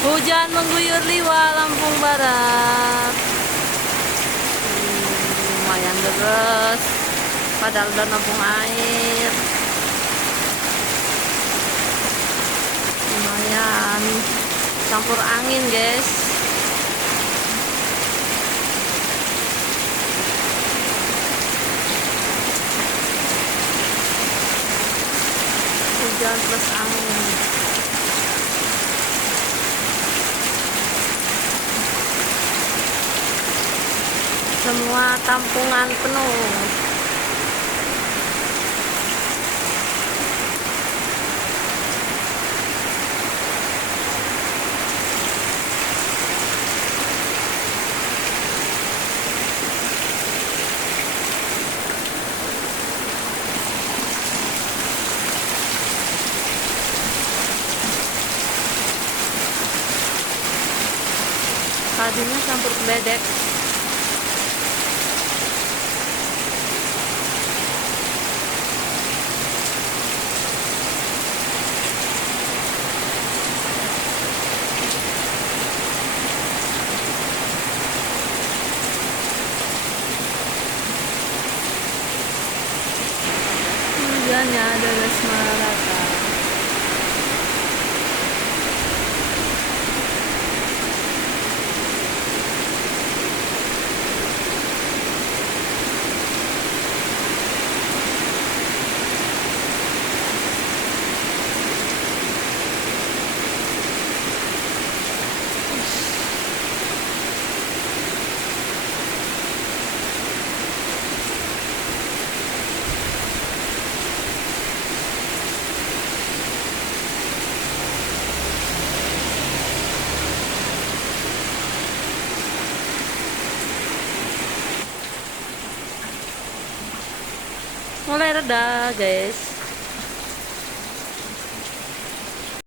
Hujan mengguyur Liwa, Lampung Barat. Lumayan deras, padahal udah nampung air. Lumayan campur angin, guys. Hujan plus angin. Semua tampungan penuh. Tadinya campur bedek. Hujannya deras merata. Mulai reda, guys.